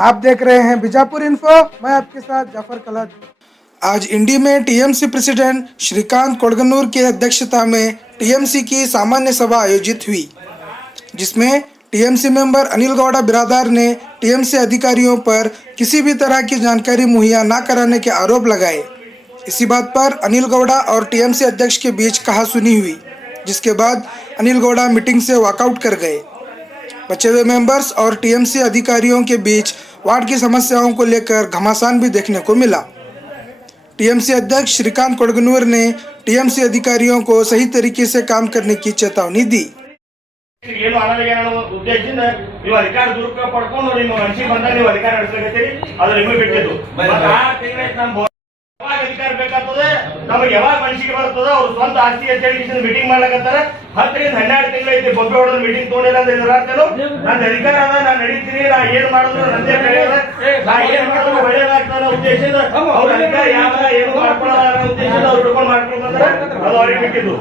आप देख रहे हैं बीजापुर इन्फो। मैं आपके साथ जाफर कलत। आज इंडी में टीएमसी प्रेसिडेंट श्रीकांत कोडगनूर की अध्यक्षता में टीएमसी की सामान्य सभा आयोजित हुई, जिसमें टीएमसी मेंबर अनिल गौड़ा बिरादार ने टीएमसी अधिकारियों पर किसी भी तरह की जानकारी मुहैया न कराने के आरोप लगाए। इसी बात पर अनिल गौड़ा और टीएमसी अध्यक्ष के बीच कहासुनी हुई, जिसके बाद अनिल गौड़ा मीटिंग से वॉकआउट कर गए। बचे हुए मेंबर्स और टीएमसी अधिकारियों के बीच वार्ड की समस्याओं को लेकर घमासान भी देखने को मिला। टीएमसी अध्यक्ष श्रीकांत कोडगनूर ने टीएमसी अधिकारियों को सही तरीके से काम करने की चेतावनी दी। ಏನು ಆಗಲಿಲ್ಲ ಅನ್ನೋ ಉದ್ದೇಶದಿಂದ ನೀವು ಅಧಿಕಾರ ದುರುಪಯೋಗ ಪಡ್ಕೊಂಡು ನಿಮ್ಮ ಮನಸ್ಸಿಗೆ ಬಂದಾಗ ನೀವು ಅಧಿಕಾರ ನಡೆಸಲಿದ್ದೀರಿ, ಅದು ನಿಮಗೆ ಬಿಟ್ಟಿದ್ದು. ಆ ತಿಂಗಳ ನಮ್ಮ ಯಾವಾಗ ಅಧಿಕಾರ ಬೇಕಾಗ್ತದೆ, ನಮಗೆ ಯಾವಾಗ ಮನಸ್ಸಿಗೆ ಬರ್ತದೆ, ಅವ್ರು ಸ್ವಂತ ಆಸ್ತಿ ಹೆಚ್ಚಳಿಕೆ ಮೀಟಿಂಗ್ ಮಾಡ್ಲಕತ್ತಾರ. 10 ರಿಂದ 12 ತಿಂಗಳ ಐತಿ ಬೊಬ್ಬೆ ಹೊಡೆದ ಮೀಟಿಂಗ್ ತಗೊಂಡಿಲ್ಲ ಅಂದ್ರೆ ಇದರಾಗ್ತೇನು ನನ್ನ ಅಧಿಕಾರ ಅದ, ನಾನು ನಡೀತೀನಿ, ನಾ ಏನ್ ಮಾಡಿದ್ರು ನಂದೇ ಕಳೆಯದ, ನಾ ಏನ್ ಮಾಡಿದ್ರು ಒಳ್ಳೇದಾಗ್ತಾನ ಉದ್ದೇಶದಿಂದ ಅವ್ರ ಅಧಿಕಾರ ಯಾವ ಏನು ಮಾಡ್ಕೊಳ್ಳೋಣ ಉದ್ದೇಶದಿಂದ ಅವ್ರು ಹಿಡ್ಕೊಂಡು ಮಾಡ್ಕೊಂಡು ಬಂದ್ರೆ ಅದು ಅವ್ರಿಗೆ ಬಿಟ್ಟಿದ್ದು.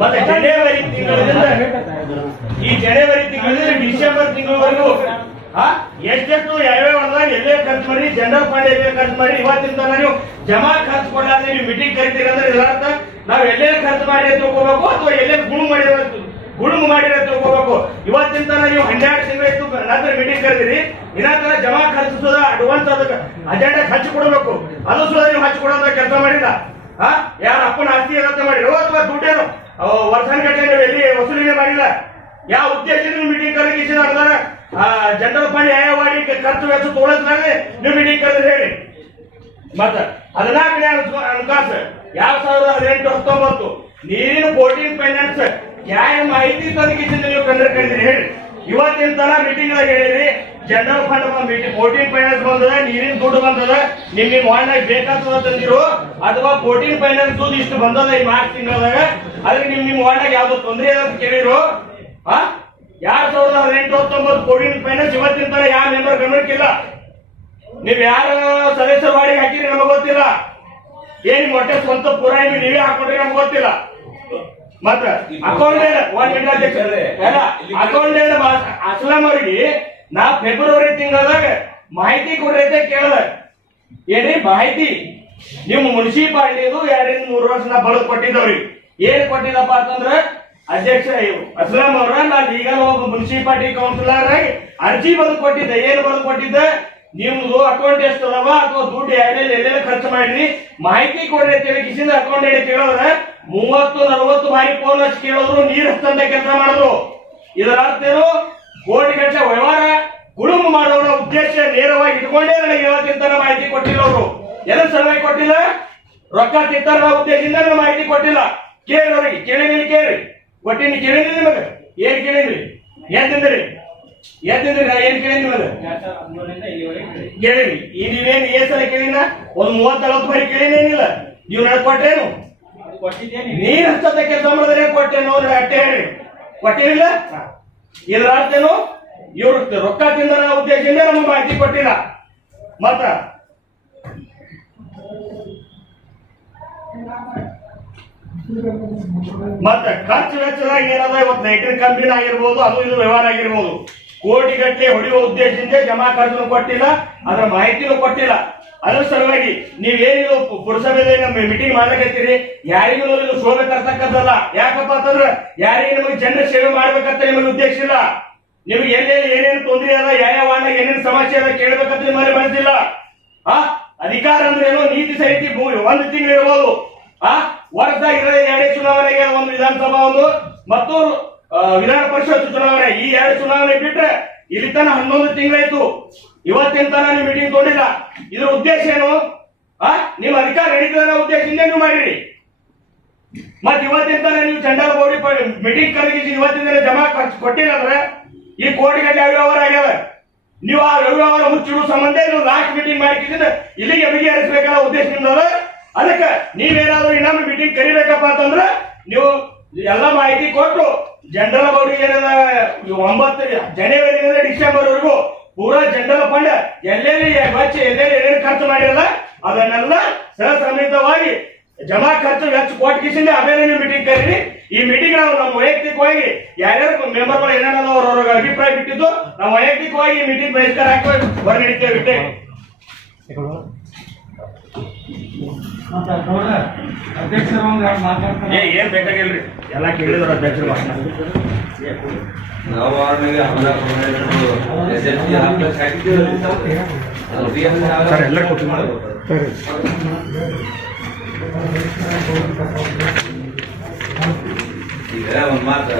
ಮತ್ತೆ ಜನವರಿ ತಿಂಗಳಿಂದ ಡಿಸೆಂಬರ್ ತಿಂಗಳವರೆಗೂ ಎಷ್ಟೆಷ್ಟು ಯಾವ್ಯಾವ ಹೊಡೆದಾಗ ಎಲ್ಲೇ ಖರ್ಚು ಮಾಡಿ, ಜನರಲ್ ಫಂಡ್ ಎಲ್ಲೇ ಖರ್ಚು ಮಾಡಿ, ಇವತ್ತಿನ ತನಕ ನೀವು ಜಮಾ ಖರ್ಚು ಕೊಡಲಾದ್ರೆ ನೀವು ಮೀಟಿಂಗ್ ಕರಿತೀರಿ ಅಂದ್ರೆ ಇದರರ್ಥ ನಾವು ಎಲ್ಲೇ ಖರ್ಚು ಮಾಡಿ ತಿಳ್ಕೋಬೇಕು ಅಥವಾ ಎಲ್ಲೇ ಗುಳುಮು ಮಾಡಿರೋ ತಿಳ್ಕೋಬೇಕು. ಇವತ್ತಿನ ತನಕ ನೀವು 12 ತಿಂಗಳಿತ್ತು ನಂತರ ಮೀಟಿಂಗ್ ಕರೆದಿರಿ, ಇನ್ನೊಂದರ ಜಮಾ ಖರ್ಚು ಸುದ ಅಡ್ವಾನ್ಸ್ ಅದಕ್ಕೆ ಅಜೆಂಡಾ ಹಚ್ಚಿ ಕೊಡಬೇಕು, ಅದು ಸುದ ನೀವು ಹಚ್ಚಿ ಕೊಡೋದ ಕೆಲಸ ಮಾಡಿಲ್ಲ. ಯಾರ ಅಪ್ಪನ ಆಸ್ತಿ ಏನಂತ ಮಾಡಿರೋ ಅಥವಾ ದುಡ್ಡೇನು ವರ್ಷಾನುಗಟ್ಟಲೆ ನೀವು ಎಲ್ಲಿ ವಸೂಲಿಗೆ ಮಾಡಿಲ್ಲ. ಯಾವ ಉದ್ದೇಶದಿಂದ ಮೀಟಿಂಗ್ ಕರೆದಿಸಿ ನಡೆದಾರ ಜನರಲ್ ಫಂಡ್ ಯಾವ ವಾಡಿ ಖರ್ಚು ವೆಚ್ಚ ತೋಳಸ್ಲಾಗೆ ನೀವು ಮೀಟಿಂಗ್ ಕರೆದ್ರೆ ಹೇಳಿ. ಮತ್ತ 14ನೇ ಹಣಕಾಸು 2018-19 ನೀರಿನ ಬೋಟಿಂಗ್ ಫೈನಾನ್ಸ್ ಯಾವ ಮಾಹಿತಿ ತನಗಿಸಿಂದ ನೀವು ಕರೆದಿರಿ ಹೇಳಿ. ಇವತ್ತಿನ ತನ ಮೀಟಿಂಗ್ ಹೇಳಿರಿ general fund meeting boating finance ಬಂದದ, ನೀರಿನ ದುಡ್ಡು ಬಂದದ, ನಿಮ್ಮ ವಾರ್ಡ್ನಾಗ ಬೇಕಾಗ್ತದ ತಂದಿರು ಅಥವಾ ಬೋಟಿಂಗ್ ಫೈನಾನ್ಸ್ ದುಡ್ಡು ಇಷ್ಟು ಬಂದದ ಈ ಮಾರ್ಚ್ ತಿಂಗಳದಾಗ, ಅದಕ್ಕೆ ನಿಮ್ಮ ವಾರ್ಡ್ನಾಗ ಯಾವ್ದು ತೊಂದರೆ ಅಂತ ಕೇಳಿರು. 2018-19 ಬೋಟಿಂಗ್ ಫೈನಾನ್ಸ್ ಇವತ್ತಿನ ತರ ಯಾವ ಮೆಂಬರ್ ಗಮನಕ್ಕಿಲ್ಲ. ನೀವ್ ಯಾರ ಸದಸ್ಯರ ವಾಡಿಗೆ ಹಾಕಿರಿ ನಮಗೆ ಗೊತ್ತಿಲ್ಲ, ಏನ್ ಮೊಟ್ಟೆ ಸ್ವಂತ ಪೂರ ನೀವೇ ಹಾಕೊಂಡ್ರಿ ನಮ್ಗೆ ಗೊತ್ತಿಲ್ಲ. ಮತ್ತ ಅಕೌಂಟೆಂಟ್ ಅಸ್ಲಾಂ ಅವರಿಗೆ ನಾ ಫೆಬ್ರವರಿ ತಿಂಗಳದಾಗ ಮಾಹಿತಿ ಕೊಡ್ರಿ ಅಂತ ಕೇಳ್ದ. ಏನ್ರಿ ಮಾಹಿತಿ? ನಿಮ್ಮ ಮುನ್ಸಿಪಾಲಿಟಿದು 2-3 ವರ್ಷ ನಾ ಬಳದ್ ಕೊಟ್ಟಿದ್ದವ್ರಿಗೆ ಏನ್ ಕೊಟ್ಟಿದ್ದಪ್ಪ ಅಂತಂದ್ರ, ಅಧ್ಯಕ್ಷ ಅಸ್ಲಾಂ ಅವರ ನಾನು ಈಗ ಒಬ್ಬ ಮುನ್ಸಿಪಾಲಿಟಿ ಕೌನ್ಸಿಲರ್ ಆಗಿ ಅರ್ಜಿ ಬರೆದು ಕೊಟ್ಟಿದ್ದೆ. ಏನು ಬರೆದು ಕೊಟ್ಟಿದ್ದೆ? ನಿಮ್ದು ಅಕೌಂಟ್ ಎಷ್ಟು ಅದಾವ ಅಥವಾ ದುಡ್ಡು ಎಲ್ಲೆಲ್ಲ ಖರ್ಚು ಮಾಡಿರಿ ಮಾಹಿತಿ ಕೊಡ್ರಿ ಅಂತ ಹೇಳಿ ಕಿಸಿಂದ ಅಕೌಂಟ್ ಕೇಳೋದ್ರ 30-40 ಬಾರಿ ಫೋನ್ ಹಚ್ಚಿ ಕೇಳೋದ್ರು, ನೀರ್ ಹತ್ತಂತ ಕೆಲಸ ಮಾಡಿದ್ರು. ಇದರ ಅರ್ಥ ಏನು? ಕೋಟಿ ಗಟ್ಟಲೆ ವ್ಯವಹಾರ ಗುಳುಮು ಮಾಡೋಣ ಉದ್ದೇಶ ನೇರವಾಗಿ ಇಟ್ಕೊಂಡೇ ನನಗೆ ಇವತ್ತಿನ ಮಾಹಿತಿ ಕೊಟ್ಟಿಲ್ಲ. ಅವರು ಎಲ್ಲ ಸಲುವಾಗಿ ಕೊಟ್ಟಿಲ್ಲ, ರೊಕ್ಕ ತಿತ್ತಾರ ಉದ್ದೇಶದಿಂದ ಮಾಹಿತಿ ಕೊಟ್ಟಿಲ್ಲ. ಕೇಳಿ ಅವ್ರಿಗೆ ಕೇಳಿನಿ, ಕೇಳಿ ಕೊಟ್ಟಿನಿ, ಕೇಳಿನಿ. ನಿಮಗೆ ಏನ್ ಕೇಳಿದ್ರಿ? ಏನ್ತಿಂದ್ರಿ? ನಾ ಏನ್ ಕೇಳಿನಿ ನಿಮಗೆ ಕೇಳಿನಿ. ಈ ನೀವೇನ್ ಏಸಲ ಕೇಳಿನ? ಒಂದು 30-40 ಬಾರಿ ಕೇಳಿನೇನಿಲ್ಲ. ನೀವು ನನಗೆ ಕೊಟ್ಟೇನು? ನೀರ್ ಹಚ್ಚದ ಕೆಲಸ ಮಾಡಿದ್ರೆ ಕೊಟ್ಟೇನು ಅಟ್ಟೆ ಹೇಳಿ. ಕೊಟ್ಟಿರಲಿಲ್ಲ. ಇದ್ರ ಅರ್ಥೇನು? ಇವ್ರು ರೊಕ್ಕ ತಿಂದ ಉದ್ದೇಶದಿಂದ ನಮಗೆ ಮಾಹಿತಿ ಕೊಟ್ಟಿಲ್ಲ. ಮತ್ತ ಖರ್ಚು ವೆಚ್ಚದಾಗ ಏನದ, ಇವತ್ತು ನೈಟ್ರಿನ್ ಕಂಪನಿ ಆಗಿರ್ಬೋದು, ಅದು ಇದು ವ್ಯವಹಾರ ಆಗಿರ್ಬೋದು, ಕೋಟಿ ಗಟ್ಟಲೆ ಹೊಡೆಯುವ ಉದ್ದೇಶದಿಂದ ಜಮಾ ಖರ್ಚು ಕೊಟ್ಟಿಲ್ಲ, ಅದರ ಮಾಹಿತಿನೂ ಕೊಟ್ಟಿಲ್ಲ. ಅದ್ರ ಸಲುವಾಗಿ ನೀವೇನಿದು ಪುರಸಭೆಯಲ್ಲಿ ನಮ್ಮ ಮೀಟಿಂಗ್ ಮಾಡ್ಲಿಕ್ಕತ್ತೀರಿ, ಯಾರಿಗೂ ಇದು ಶೋಭೆ ತರ್ತಕ್ಕದ್ದಲ್ಲ. ಯಾಕಪ್ಪ ಅಂತಂದ್ರ ಯಾರಿಗೆ ನಿಮಗೆ ಜನರ ಸೇವೆ ಮಾಡ್ಬೇಕಂತ ನಿಮಗೆ ಉದ್ದೇಶ ಇಲ್ಲ. ನಿಮ್ಗೆ ಎಲ್ಲೆಲ್ಲಿ ಏನೇನು ತೊಂದರೆ ಅದ, ಯಾವ ವಾರ್ಡ್ನಾಗ ಏನೇನು ಸಮಸ್ಯೆ ಅದ ಕೇಳ್ಬೇಕಂತ ನಿಮ್ಮಲ್ಲಿ ಮನಸ್ಸಿಲ್ಲ. ಅಧಿಕಾರ ಅಂದ್ರೆ ಏನೋ ನೀತಿ ಸಹಿತಿ 1 ತಿಂಗಳು ಇರ್ಬೋದು, ವರ್ಷದಾಗ 2 ಚುನಾವಣೆಗೆ, ಒಂದು ವಿಧಾನಸಭಾ ಒಂದು ಮತ್ತು ವಿಧಾನ ಪರಿಷತ್ ಚುನಾವಣೆ, ಈ 2 ಚುನಾವಣೆ ಬಿಟ್ರೆ ಇಲ್ಲಿ ತನ 11 ತಿಂಗಳಾಯ್ತು. ಇವತ್ತಿನ ತನ ನೀವು ಮೀಟಿಂಗ್ ತಗೊಂಡಿಲ್ಲ. ಇದ್ರ ಉದ್ದೇಶ ಏನು? ನಿಮ್ಮ ಅಧಿಕಾರ ನಡೀತದ ಉದ್ದೇಶದಿಂದ ನೀವು ಮಾಡಿರಿ. ಮತ್ ಇವತ್ತಿನ ತನ ನೀವು ಚಂಡಾಲ ಬೋಡಿ ಮೀಟಿಂಗ್ ಕರೆದಿಸಿ ಇವತ್ತಿನ ಜಮಾ ಖರ್ಚು ಕೊಟ್ಟಿಲ್ಲ ಅಂದ್ರೆ ಈ ಕೋಟಿ ಗಂಟೆ ಅವ್ಯವಹಾರ ಆಗ್ಯಾವ. ನೀವು ಆ ವ್ಯವಹಾರ ಮುಚ್ಚಿಡುವ ಸಂಬಂಧ ನೀವು ಲಾಸ್ಟ್ ಮೀಟಿಂಗ್ ಮಾಡಿದ್ರೆ ಇಲ್ಲಿಗೆ ಬಗೆಹರಿಸಬೇಕಾದ ಉದ್ದೇಶದಿಂದ. ಅದಕ್ಕೆ ನೀವೇನಾದ್ರೂ ಇನ್ನೊಮ್ಮೆ ಮೀಟಿಂಗ್ ಕರಿಬೇಕಪ್ಪ ಅಂತಂದ್ರೆ ನೀವು ಎಲ್ಲ ಮಾಹಿತಿ ಕೊಟ್ಟು ಜನರಲ್ ಬಾಡಿ ಏನದ 9 ಜನವರಿಯಿಂದ ಡಿಸೆಂಬರ್ ವರೆಗೂ ಪೂರಾ ಜನರಲ್ ಫಂಡ್ ಎಲ್ಲೆಲ್ಲಿ ಏನೇನು ಖರ್ಚು ಮಾಡಿರಲ್ಲ ಅದನ್ನೆಲ್ಲ ಸಹಸಮಿತವಾಗಿ ಜಮಾ ಖರ್ಚು ವೆಚ್ಚ ಕೊಟ್ಟಿಸಿಂದ ಆಮೇಲೆ ನೀವು ಮೀಟಿಂಗ್ ಕರೀರಿ. ಈ ಮೀಟಿಂಗ್ ನಾವು ನಮ್ಮ ವೈಯಕ್ತಿಕವಾಗಿ ಯಾರ್ಯಾರು ಮೆಂಬರ್ಗಳು ಏನೇನೋ ಅವ್ರವ್ರ ಅಭಿಪ್ರಾಯ ಬಿಟ್ಟಿದ್ದು ನಾವು ವೈಯಕ್ತಿಕವಾಗಿ ಈ ಮೀಟಿಂಗ್ ಬಹಿಷ್ಕಾರ ಹಾಕಿ ಹೊರನಡೀತೇವೆ ಇಟ್ಟೆ. ಏನ್ ಬೇಕಾಗಿಲ್ರಿ ಎಲ್ಲ ಕೇಳಿದ್ರು ಅಧ್ಯಕ್ಷರು ನಾವು ಅವ್ರಿಗೆ ಎಲ್ಲ ಕೊಟ್ಟು ಈಗ ಒಂದ್ ಮಾತು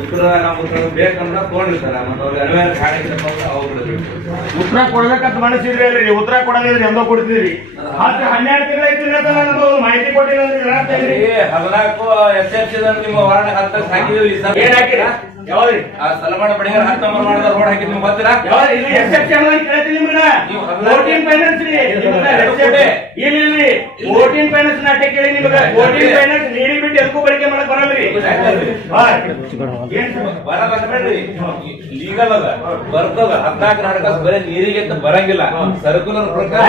ಉತ್ತರ ನಾವು ಬೇಕಂದ್ರೆ ತಗೊಂಡಿರ್ತಾರೆ ಮತ್ತೆ ಅವ್ರಿಗೆ ಅನಿವಾರ್ಯ ಉತ್ತರ ಕೊಡ್ಬೇಕಂತ ಮನಸ್ಸಿದ್ರಿ ಅಲ್ರಿ, ಉತ್ತರ ಕೊಡಲಿದ್ರಿ ಎಂದೋ ಕೊಡ್ತಿದ್ರಿ. 12 ತಿಂಗಳು ಮಾಹಿತಿ ಕೊಟ್ಟಿಲ್ಲ 14 SFC ನಿಮ್ಮ ವಾರ್ಡ್ 10 ಹಾಕಿದೀವಿ. ಏನ್ ಹಾಕಿರ ಯಾವ್ರಿ ಆ ಸಲಮಾನ ಬಡಿಗರ 10 ನಂಬರ್ ಮಾಡಿದ ರೋಡ್ ಹಾಕಿದ್ ನಿಮ್ಗೆ ಗೊತ್ತಿರಾ? ಇದು SFC ಅನ್ನೋದು ಕೇಳ್ತೀನಿ ನಿಮ್ಗೆ. ವೋಟಿಂಗ್ ಫೈನಾನ್ಸ್ ರೀ ಇಲ್ಲಿ ವೋಟಿಂಗ್ ಫೈನಾನ್ಸ್ ನಾಟಕ ಕೇಳಿ ನಿಮ್ಗೆ. ವೋಟಿಂಗ್ ಫೈನಾನ್ಸ್ ನೀಡಿ ಬಿಟ್ಟು ಎದಕ್ಕೂ ಬಳಕೆ ಮಾಡಕ್ ಬರಲ್ರಿ. ಲೀಗಲ್ ಅದ ಬರ್ತದ 14 ಹಣಕಾಸು ಬರೀ ನೀರಿಗೆ ಅಂತ ಬರಂಗಿಲ್ಲ. ಸರ್ಕುಲರ್ ಪ್ರಕಾರ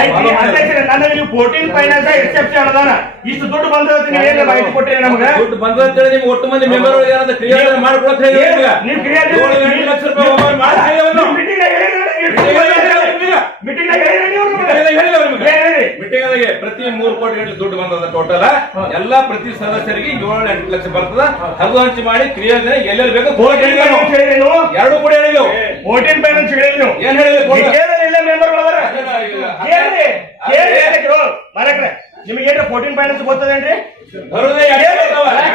ನನ್ನ ಇಲ್ಲಿ ವೋಟಿಂಗ್ ಫೈನಾನ್ಸ್ SFC ಅನ್ನೋದಾನ ಇಷ್ಟು ದುಡ್ಡು ಬಂದದ ನೀವೇನ ಮಾಹಿತಿ ಕೊಟ್ಟಿರಿ ನಮ್ಗೆ? ದುಡ್ಡು ಬಂದಂತೇಳಿ ನಿಮ್ಗೆ ಒಟ್ಟು ಮಂದಿ ಮೆಂಬರ್ ಏನಾದ್ರು ಕ್ಲಿಯರ್ ಮಾಡ್ಕೊಳಕ್ ಹೇಳಿ ನೀವು ಕ್ಲಿಯರ್ 7 ಲಕ್ಷ ರೂಪಾಯಿ ಮೀಟಿಂಗ್ ಪ್ರತಿ 3 ಕೋಟಿ ಗಂಟೆ ದುಡ್ಡು ಬಂದದ ಟೋಟಲ್ ಎಲ್ಲಾ ಪ್ರತಿ ಸದಸ್ಯರಿಗೆ 7-8 ಲಕ್ಷ ಬರ್ತದ. ಹಗು ಹಂಚಿ ಮಾಡಿ ಕ್ರಿಯರ್ ಎಲ್ಲೆಲ್ಲಿ ಬೇಕು 2 ಕೂಡ ಹೇಳಿದೆವು. ವೋಟಿಂಗ್ ಫೈನಾನ್ಸ್ ಹೇಳಿದ್ವಿ. ಏನ್ ಹೇಳಿದ್ರೆ ಮೆಂಬರ್ ನಿಮಗೆ ಏನ್ರಿ ವೋಟಿಂಗ್ ಫೈನಾನ್ಸ್ ಗೊತ್ತದೇನ್ರಿ? ಬರೋದೇ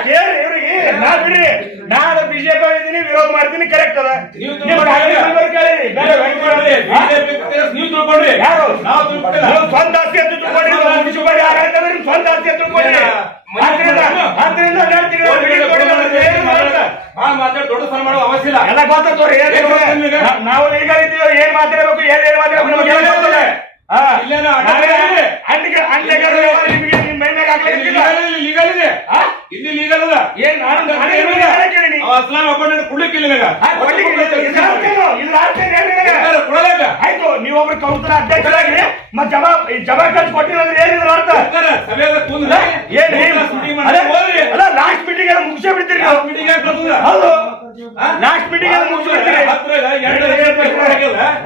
ಕೇಳ್ರಿ ಇವ್ರಿಗೆ. ನಾ ಬಿಡ್ರಿ, ನಾನು ಬಿಜೆಪಿ ಇದ್ದೀನಿ, ವಿರೋಧ ಮಾಡ್ತೀನಿ, ಕರೆಕ್ಟ್ ಅದ. ನೀವು ತಿಳ್ಕೊಂಡ್ರಿ ಯಾರು ಸ್ವಂತ ಆಸ್ತಿ ಅಂತ ತಿಳ್ಕೊಂಡ್ರಿ, ನಿಮ್ ಸ್ವಂತ ಆಸ್ತಿ ಅಂತ ತಿಳ್ಕೊಂಡ್ರಿ. ದೊಡ್ಡ ಸಲ ಮಾಡೋ ಅವಶ್ಯ ಇಲ್ಲ. ಎಲ್ಲ ಗೊತ್ತೋರಿ. ನಾವು ಈಗ ಇದ್ದೀವಿ, ಏನ್ ಮಾತಾಡಬೇಕು ಏನ್ ಮಾತಾಡಬೇಕು ಇಲ್ಲಿ ಲೀಗಲ್ ಅದ. ಏನ್ ಆಯ್ತು, ನೀವೊಬ್ರು ಕೌನ್ಸಿಲ್ ಅಧ್ಯಕ್ಷರಾಗಿ ಮತ್ ಜಮಾ ಖರ್ಚು ಕೊಟ್ಟಿಲ್ಲ ಅಂದ್ರೆ ಏನಿದ್ರ ಅರ್ಥ? ಅಲ್ಲ ಲಾಸ್ಟ್ ಮೀಟಿಂಗ್ ಎಲ್ಲ ಮುಗಿಸೇ ಬಿಡ್ತೀರಿ. ಹೌದು, ಲಾಸ್ಟ್ ಮೀಟಿಂಗ್ ಎಲ್ಲ ಮುಗಿಸ್ಬಿಡ್ತೀರಿ.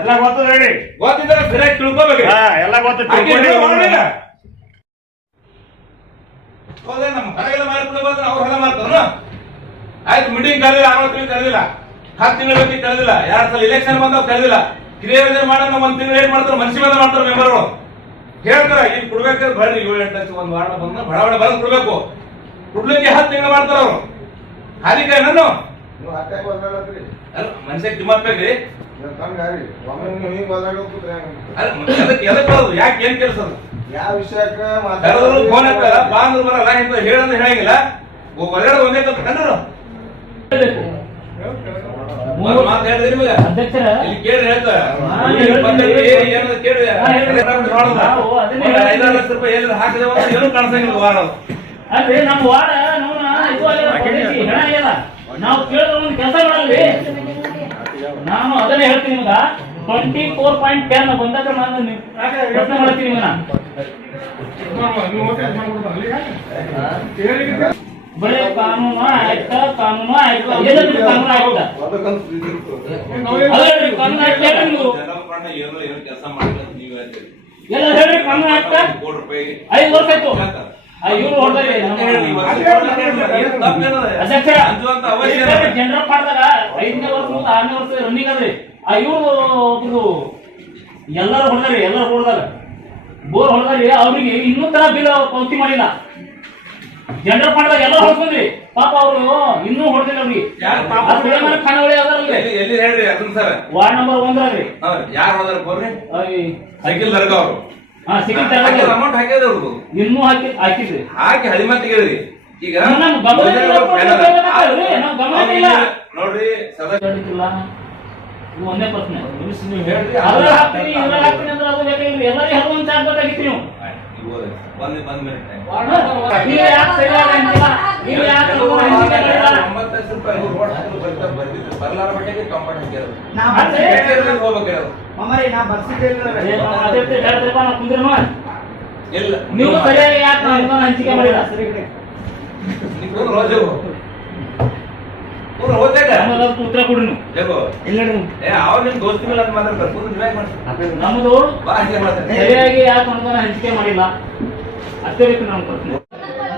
ಎಲ್ಲ ಗೊತ್ತದ ಹೇಳಿ. ಗೊತ್ತಿದ್ರೆ ಸರಿಯಾಗಿ ತಿಳ್ಕೋಬೇಕು. ಎಲ್ಲ ಗೊತ್ತ. ನಮ್ಮ ಹೊರಗೆಲ್ಲ ಮಾಡ್ಕೊಂಡು ಅವ್ರ ಹೊಲ ಮಾಡ್ತಾರ. ಆಯ್ತು, ಮೀಟಿಂಗ್ ಕರೆದಿಲ್ಲ, 60 ತಿಂಗಳು ಕರೆದಿಲ್ಲ, 10 ತಿಂಗಳ ಬಗ್ಗೆ ಕರೆದಿಲ್ಲ, 2 ಸಲ ಇಲೆಕ್ಷನ್ ಬಂದಾಗ ಕರೆದಿಲ್ಲ. ಕ್ರಿಯೇಷನ್ ಮಾಡೋಣ 1 ತಿಂಗಳು ಏನ್ ಮಾಡ್ತಾರೆ, ಮನಸ್ಸಿಗೆ ಮಾಡ್ತಾರೆ ಮೆಂಬರ್ಗಳು. ಹೇಳ್ತಾರ ಈಗ ಕೊಡ್ಬೇಕಾದ್ರೆ ಬರ್ರಿ 7-8 ಲಕ್ಷ ಒಂದು ವಾರ್ಡ್ ಬಂದ ಬಡಾವಣೆ ಬಂದ್ ಕೊಡ್ಬೇಕು. ಕೊಡ್ಲಿಕ್ಕೆ 10 ತಿಂಗಳು ಮಾಡ್ತಾರ ಅವರು. ಅದಕ್ಕೆ ನಾನು ಮನುಷ್ಯ ಕಿಮ್ಮತ್ ಬೇಕ್ರಿ. ಯಾಕೆ ಏನ್ ಕೆಲಸ ಅದು? ಫೋನ್ ಹಾಕ್ತಾರ, ಬಾ ಅಂದ್ರೆ ಬರಲ್ಲ, ಹೇಳಂದ್ರೆ ಹೇಳಂಗಿಲ್ಲ. ಹೊರಗಡೆ ಒಂದೇ ಕಂಡ್ರು ಮಾತು ಹೇಳಿದ್ರಿ ನಿಮಗೆ ಇಲ್ಲಿ ಕೇಳಿ ಹೇಳ್ತಾರೆ. 5-6 ಲಕ್ಷ ರೂಪಾಯಿ ಏನಾದ್ರು ಹಾಕಿದೆ ಏನು ಕಾಣಿಸಂಗಿಲ್ಲ ವಾರ್ಡ್. ಅಲ್ರಿ ನಮ್ಮ ವಾರ್ಡ್ ನಾವು ಕೇಳಿದ್ರೆ ಕೆಲಸ ಮಾಡಲ್ರಿ. ನಾನು ಅದನ್ನೇ ಹೇಳ್ತೀನಿ ನಿಮ್ಗ. 24.10 ಬಂದಾಗ ನಾನು ಪ್ರಶ್ನೆ ಮಾಡ್ತೀನಿ ನಿಮ್ಗೆ. ಬರೀ ಕಾನೂನು ಆಯ್ತಾ ಕಾನೂನು ಆಯ್ತಾ ಏನಂದ್ರೆ ಕಾನೂನು ಆಯ್ತಾ ಅದೇ ಕಾನೂನು ಆಯ್ತಾ ನೀವು ಕೆಲಸ ಮಾಡಿಲ್ಲ ನೀವು ಹೇಳ್ತೀರಿ. ಎಲ್ಲ ಹೇಳಿ ಕಾನೂನು ಆಯ್ತಾ 5 ವರ್ಷ ಆಯ್ತು. ಇವ್ರು ಹೊಡೆದ್ರಿ ಜನರಲ್ ಮಾಡಿದಾಗ 5ನೇ ವರ್ಷ 6ನೇ ವರ್ಷ ರನ್ನಿಂಗ್ ಅದ್ರಿ. ಇವ್ರು ಒಬ್ರು ಎಲ್ಲರೂ ಹೊಡೆದ್ರಿ, ಎಲ್ಲರೂ ಹೊಡೆದಾಗ ಬೋರ್ ಹೊಡೆದ್ರಿ. ಅವ್ರಿಗೆ ಇನ್ನೂ ತರ ಬಿಲ್ ಪಾವತಿ ಮಾಡಿಲ್ಲ. ಜನರಲ್ ಮಾಡಿದಾಗ ಎಲ್ಲ ಹೊಡ್ಕೊಂಡ್ರಿ. ಪಾಪ ಅವರು ಇನ್ನೂ ಹೊಡೆದಿಲ್ಲ ಅವ್ರಿಗೆ. ಖಾನಾವಳಿ ಎಲ್ಲಿ ಹೇಳ್ರಿ ಅದನ್ನ ಸರ್? ವಾರ್ಡ್ ನಂಬರ್ 1 ರೀ. ಯಾರು ಹೋದ್ರ ಬೋರ್ರಿ? ಸೈಕಲ್ ದರ್ಗ ಅವರು. ಅಮೌಂಟ್ ಹಾಕಿದ್ರೆ ಅವ್ರದ್ದು ಇನ್ನೂ ಹಾಕಿದ್ರಿ. ಹಾಕಿ ಹದಿಮಾ ತೆಗೆದ್ರಿ. ಈಗ ನೋಡ್ರಿ ಒಂದೇ ಪ್ರಶ್ನೆ ಹೇಳ್ರಿ. ಅದ್ರ ಹಾಕ್ತೀನಿ ಇದ್ರ ಹಾಕ್ತೀನಿ ಅಂದ್ರೆ ಅದು ಬೇಕಾಗಿಲ್ರಿ. ಎಲ್ಲರಿಗೂ ಹತ್ತು ಆಗ್ಬೇಕಾಗಿತ್ತು ನೀವು. ಇಲ್ಲ ನೀವು ಸರಿಯಾಗಿ ಯಾಕೆ ಅನುದಾನ ಹಂಚಿಕೆ ಮಾಡಿಲ್ಲ ನೀವು ರೋಜು ಪೂರ ಹೋದಾಗ ನಮ್ಮದು ಉತ್ತರ ಕೊಡಿ ನೀವು देखो ಇಲ್ಲ ಅವ್ರು ನಿಮ್ ದೋಸ್ತಿ ಮೇಲೆ ಅಂತ ಮಾತಾಡ್ತಾರೆ ಪೂರ ನೀವೇ ಮಾಡ್ತಾರೆ ನಮ್ಮದು ಬಾ ಹಂಗೆ ಮಾಡ್ತಾರೆ ಸರಿಯಾಗಿ ಯಾಕೆ ಅನುದಾನ ಹಂಚಿಕೆ ಮಾಡಿಲ್ಲ ಅಷ್ಟೇ ಬೇಕು ನಮ್ಮ ಪ್ರಶ್ನೆ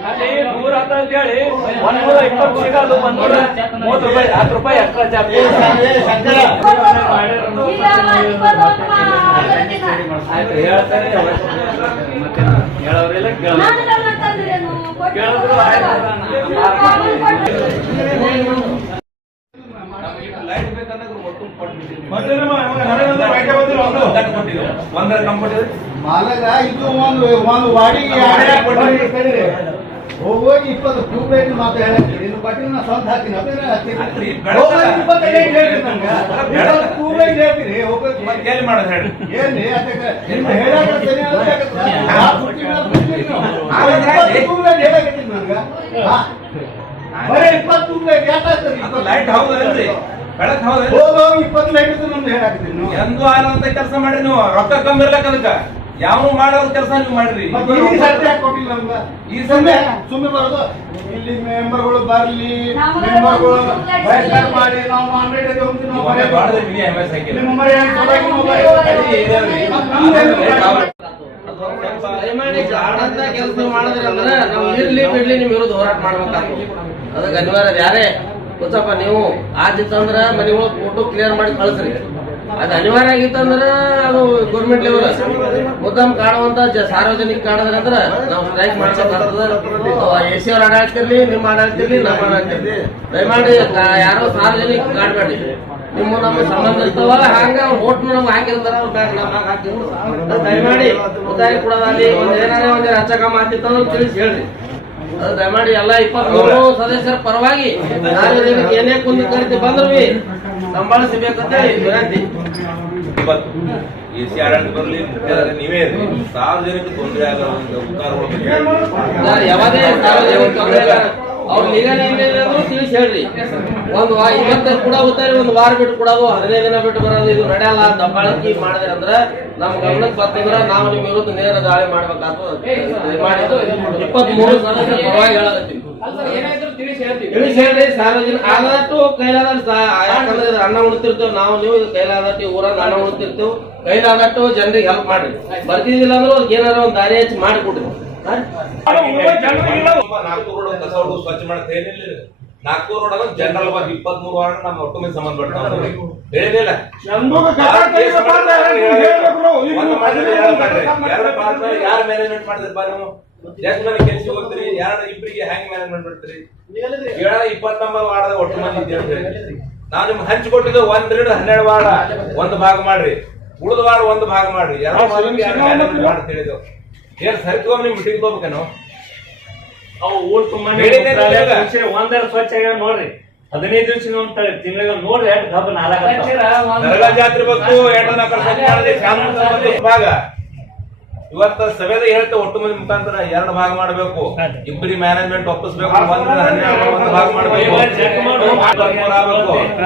ಅಲ್ಲಿ 100 ಅಂತ ಹೇಳಿ 120 ಸಿಗೋದು 130 ರೂಪಾಯಿ 10 ರೂಪಾಯಿ ಎಕ್ಸ್ಟ್ರಾ ಚಾರ್ಜ್ ಆಯ್ತು ಹೇಳ್ತಾರೆ ಮತ್ತೆ ಹೇಳೋರಿಲ್ಲ ಕೇಳಿದ್ರು ಲೈಟ್ ಬೇಕಂದಾಗ ಒಟ್ಟು ಕೊಟ್ಬಿಟ್ಟಿದ್ದೀವಿ ಒಂದರ ಕಂಪನಿ ಮಾಲಕ ಇದು ಒಂದು ವಾಡಿಗೆ ಹೋಗಿ 20 ಟ್ಯೂಬ್ ಲೈಟ್ ಮಾತ್ರ ಹೇಳಕ್ಕೆ ನೀನು ಬಟ್ಟೆ ನಾ ಸ್ವಂತ ಹಾಕ್ತೀನಿ ಟ್ಯೂಬ್ ಲೈಟ್ ಹೇಳ್ತೀನಿ ಮತ್ತೆ ಎಲ್ಲಿ ಮಾಡೋದು ಹೇಳಿ ಏನ್ರಿ ಅದಕ್ಕೆ ನಿಮ್ಮ ಹೇಳಾಕ ಟ್ಯೂಬ್ ಲೈಟ್ ಹೇಳಕತ್ತೀನಿ ನನಗೆ ಬರೀ 20 ಟ್ಯೂಬ್ ಲೈಟ್ ಅದು ಲೈಟ್ ಹೌದಲ್ರಿ ಬೆಳಕ್ ಹೌದಲ್ರಿ ಹೋಗಿ 20 ಲೈಟ್ ನಮ್ದು ಹೇಳಕತ್ತೀನಿ ನೀವು ಎಂದು ಆನಂತ ಕೆಲಸ ಮಾಡಿ ನೀವು ರೊಕ್ಕ ಕಮ್ಮಿ ಇರ್ಲಕ್ಕ ಅದಕ್ಕ ಯಾವ ಮಾಡೋದ್ ಕೆಲಸ ನೀವು ಮಾಡ್ರಿ ಮತ್ತೆ ಈ ಸರ್ತಿ ಯಾಕೆ ಕೊಟ್ಟಿಲ್ಲ ನಮ್ಗೆ ಈ ಸುಮ್ಮನೆ ಬರೋದು ಇಲ್ಲಿ ಮೆಂಬರ್ಗಳು ಬರ್ಲಿ ಮೆಂಬರ್ಗಳು ಬಹಿಷ್ಕಾರ ಮಾಡಿ ನಾವು ಮಾಂಡೇಟ್ ಮಿನಿ MS ಹಾಕಿಲ್ಲ ದಯಮಾಡಿ ಆಡಂತ ಕೆಲಸ ಮಾಡಿದ್ರಿ ಅಂದ್ರೆ ನಾವು ಇರ್ಲಿ ಬಿಡ್ಲಿ ನಿಮ್ ವಿರುದ್ಧ ಹೋರಾಟ ಮಾಡ್ಬೇಕಾಗ್ತದೆ ಅದಕ್ಕೆ ಅನಿವಾರ್ಯ ಯಾರೇ ಗೊತ್ತಪ್ಪ ನೀವು ಆದಿತ್ತಂದ್ರ ಮನೆ ಒಳಗೆ ಫೋಟೋ ಕ್ಲಿಯರ್ ಮಾಡಿ ಕಳಿಸ್ರಿ ಅದು ಅನಿವಾರ್ಯ ಆಗಿತ್ತಂದ್ರ ಅದು ಗೌರ್ಮೆಂಟ್ ಲೆವೆಲ್ ಮುದ್ದಾಮ್ ಕಾಡುವಂತ ಸಾರ್ವಜನಿಕ ಕಾಡಿದ್ರೆ ಅಂದ್ರೆ ನಾವು ಸ್ಟ್ರೈಕ್ ಮಾಡ್ಬೇಕಾಗ್ತದ AC ಅವ್ರ ಆಡಾಡ್ತ ಇರ್ಲಿ ನಿಮ್ಮ ಆಡಾಡ್ತ ಇರ್ಲಿ ನಮ್ಮ ಆಡಾಡ್ತ ಇರ್ಲಿ ದಯಮಾಡಿ ಯಾರೋ ಸಾರ್ವಜನಿಕ ಕಾಡ್ಬೇಡಿ ನಿಮ್ಮ ನಮ್ಮ ಸಂಬಂಧ ಇರ್ತಾವ ಹಂಗ ಅವ್ರ ಓಟ್ ನಮ್ಗೆ ಹಾಕಿರ್ತಾರ ಅವ್ರ ಬ್ಯಾಗ್ ನಮ್ಮ ಹಾಕಿದ್ರು ದಯಮಾಡಿ ಮುದ್ದಾಯಿ ಕೊಡೋದಲ್ಲಿ ಒಂದ್ ಏನಾರ ಒಂದ್ ರಚಕ ಮಾತಿತ್ತಂದ್ರೆ ತಿಳಿಸಿ ಹೇಳ್ರಿ ಅದು ದಯಮಾಡಿ ಎಲ್ಲ 23 ಸದಸ್ಯರ ಪರವಾಗಿ ನಾವೇನು ಏನೇ ಕುಂದು ಕರಿತಿ ಬಂದ್ರು ಸಂಭಾಳಿಸಬೇಕಂತ ವಿನಂತಿ ಇವತ್ತು AC ಆಡಳಿತ ಬರಲಿ ನೀವೇ ಇರ್ರಿ ಸಾರ್ವಜನಿಕ ತೊಂದರೆ ಆಗೋ ಯಾವದೇ ಸಾರ್ವಜನಿಕ ತೊಂದರೆ ಅವ್ರ ಲೀಗಲ್ ಏನೇನಾದ್ರು ತಿಳಿಸಿ ಹೇಳ್ರಿ ಇವತ್ತ ಕೂಡ ಹೋಗ್ತಾರೆ ಒಂದು ವಾರ ಬಿಟ್ಟು ಕೊಡೋದು 15 ದಿನ ಬಿಟ್ಟು ಬರೋದು ಇದು ನಡೆಯಲ್ಲ ದಬ್ಬಾಳಿಕೆ ಮಾಡಿದ್ರೆ ಅಂದ್ರೆ ನಮ್ ಗಮನಕ್ಕೆ ಬರ್ತಂದ್ರ ನಾವು ನಿಮ್ ವಿರುದ್ಧ ನೇರ ದಾಳಿ ಮಾಡ್ಬೇಕಾಗ್ತದೆ 23 ಸದಸ್ಯರ ಪರವಾಗಿ ಹೇಳಕತ್ತೀವಿ ತಿಳಿಸಿ ಹೇಳ್ರಿ ಸಾರ್ವಜನಿಕ ಆದಷ್ಟು ಕೈಲಾದಷ್ಟು ಯಾಕಂದ್ರೆ ಅನ್ನ ಉಣ್ತಿರ್ತೇವೆ ನಾವು ನೀವು ಕೈಲಾದಟ್ಟು ಊರನ್ನ ಅನ್ನ ಉಣ್ತಿರ್ತೇವೆ ಕೈಲಾದಟ್ಟು ಜನರಿಗೆ ಹೆಲ್ಪ್ ಮಾಡ್ರಿ ಬರ್ತಿದಿಲ್ಲ ಅಂದ್ರೆ ಅವ್ರಿಗೆ ಏನಾರ ಒಂದು ದಾರಿ ಹೆಚ್ಚು ಮಾಡಿಕೊಡ್ರಿ ನಾಗ್ಪುರ್ ರೋಡ್ ಕಸ ಹೊಡೆದು ಸ್ವಚ್ಛ ಮಾಡಕ್ ಏನಿಲ್ಲ ನಾಗ್ಪುರ್ ರೋಡ್ ಅಂದ್ರೆ ಜನರಲ್ ವಾರ್ಡ್ 23 ವಾರ್ಡ್ ನಮ್ಮ ಒಟ್ಟು ಮೇಲೆ ಸಂಬಂಧಪಟ್ಟ ಹೇಳಿದಿಲ್ಲ ಯಾರು ಮ್ಯಾನೇಜ್ಮೆಂಟ್ ಮಾಡ್ತೀರಪ್ಪ ನೀವು ಎಷ್ಟು ಮಂದಿ ಕೆಲಸ ಹೋಗ್ತೀರಿ ಯಾರು ಇಬ್ಬರಿಗೆ ಹೆಂಗ್ ಮ್ಯಾನೇಜ್ಮೆಂಟ್ ಮಾಡ್ತೀರಿ 29 ವಾರ್ಡ್ ಒಟ್ಟು ಮಂದಿ ಇದ್ದೇವೆ ನಾವು ನಿಮ್ಗೆ ಹಂಚಿಕೊಟ್ಟಿದ್ದು 1 12 ವಾರ್ಡ್ ಒಂದು ಭಾಗ ಮಾಡ್ರಿ ಉಳಿದ ವಾರ್ಡ್ ಒಂದು ಭಾಗ ಮಾಡ್ರಿ ಎರಡು ಮ್ಯಾನೇಜ್ಮೆಂಟ್ ಮಾಡಿ ತಿಳಿದು ಏನ್ ಸರ್ಕೊ ನೀವು ಮೀಟಿಂಗ್ ಹೋಗ್ಬೇಕೇನು ಅವು ಊರ್ ತುಂಬಾ ಒಂದರ ಸ್ವಚ್ಛ ಆಗ್ಯಾವ ನೋಡ್ರಿ 15 ದಿವಸ ತಿಂಗಳಿಗೆ ನೋಡ್ರಿ ಎಷ್ಟು ಗಬ್ಬ ದರ್ಗಾ ಜಾತ್ರೆ ಬಂತು ಭಾಗ ಇವತ್ತ ಸಭೆದ ಹೇಳ್ತೇವೆ ಒಟ್ಟು ಮಂದಿ ಮುಖಾಂತರ 2 ಭಾಗ ಮಾಡಬೇಕು ಇಬ್ಬರಿ ಮ್ಯಾನೇಜ್ಮೆಂಟ್ ಒಪ್ಪಿಸ್ಬೇಕು 1 12 ಭಾಗ ಮಾಡಬೇಕು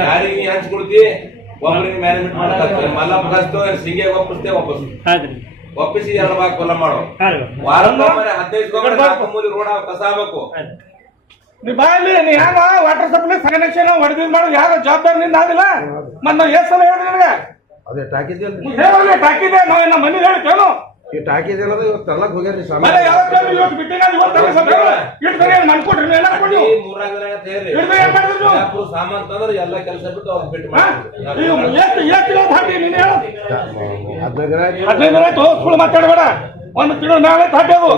ಯಾರಿಗೆ ಹಂಚ್ಕೊಡ್ತಿ ಒಬ್ಬರಿಗೆ ಮ್ಯಾನೇಜ್ಮೆಂಟ್ ಮಾಡಬೇಕು ಮಲ್ಲಪ್ಪ ಹಚ್ತೋ ಸಿಂಗಿಗೆ ಒಪ್ಪಿಸ್ತೇವೆ ಒಪ್ಪಿಸಿ 2 ಭಾಗ ಕೊಲ್ಲ ಮಾಡೋ ವಾರಕ್ಕೊಮ್ಮೆ 15 ಮೂಲಿ ರೋಡ್ ಕಸ ಆಗ್ಬೇಕು ಬಾಯಲ್ಲಿ ನೀ ಹ್ಯಾಂಗ ವಾಟರ್ ಸಪ್ಲೈ ಕನೆಕ್ಷನ್ ಹೊಡೆದ್ ಮಾಡೋದು ಯಾರು ಜವಾಬ್ದಾರಿ ನಿಂದ ಆಗಿಲ್ಲ ಮತ್ ನಾವ್ ಎಷ್ಟ್ ಸಲ ಹೇಳಿದ್ರೆ ನಿನಗೆ ಅದೇ ಟಾಕಿದ್ದೆ ಟಾಕಿದೆ ನಾವ್ ನಮ್ಮ ಮನೆ ಹೇಳ್ತೇನು ಈ ಟಾಕಿದೆಲ್ಲ ಇವತ್ತು ತರ್ಲಕ್ ಹೋಗ್ಯಾರಿ ಸ್ವಾಮಿ ಮನೆ ಯಾವತ್ತೂ ಇವತ್ತು ಬಿಟ್ಟಿನ ಮನ್ಕೊಟ್ರಿ ಸಾಮಾನ್ ತಂದ್ರೆ ಎಲ್ಲ ಕೆಲಸ ಬಿಟ್ಟು ಅವ್ರು ಬಿಟ್ಟು ಮಾತಾಡಬೇಡ 1 ತಿಂಗಳ ಮೇಲೆ ಥಾಟಿ ಅದು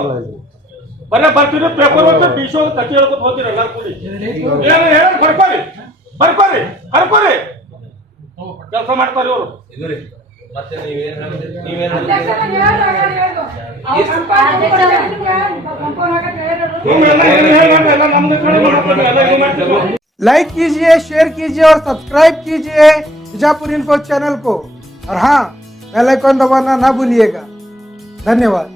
ಬರೇ ಬರ್ತೀರಿ ಪೇಪರ್ ಓದ್ತಿ ಟಿಶು ಕಟ್ಟಿ ಹೇಳ್ಕೊತ ಹೋಗ್ತೀರಿ ಎಲ್ಲ ಕೂಡಿ ಏನು ಹೇಳಿ ಬರ್ಕೋರಿ ಹರ್ಕೋರಿ ಕೆಲಸ ಮಾಡ್ತಾರೆ ಇವರು ಇದ್ರಿ ಮತ್ತೆ ನೀವೇನ್ लाइक कीजिए, शेयर कीजिए और सब्सक्राइब कीजिए बीजापुर इन्फो चैनल को और हाँ बेल आइकन दबाना ना भूलिएगा। धन्यवाद।